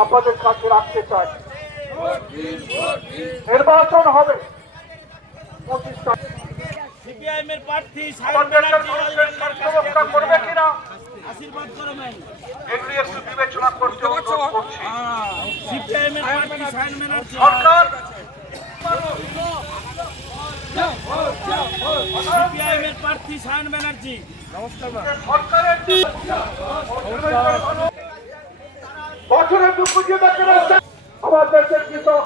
আপনাদের কাছে রাখতে চাই। নির্বাচন হবে 25 তারিখ। সিপিআইএমের প্রার্থী রক্ষা করবে কিনা আশীর্বাদ করে নাই এগুলি একটু বিবেচনা করতে অনুরোধ করছি। সিপিআইএমের প্রার্থী সায়ন ব্যানার্জি সরকার সিপিআইএমের প্রার্থী সায়ন ব্যানার্জি সরকারের বছরের দুপুর দিয়ে দেখতে পাচ্ছেন আমার দেশের কৃষক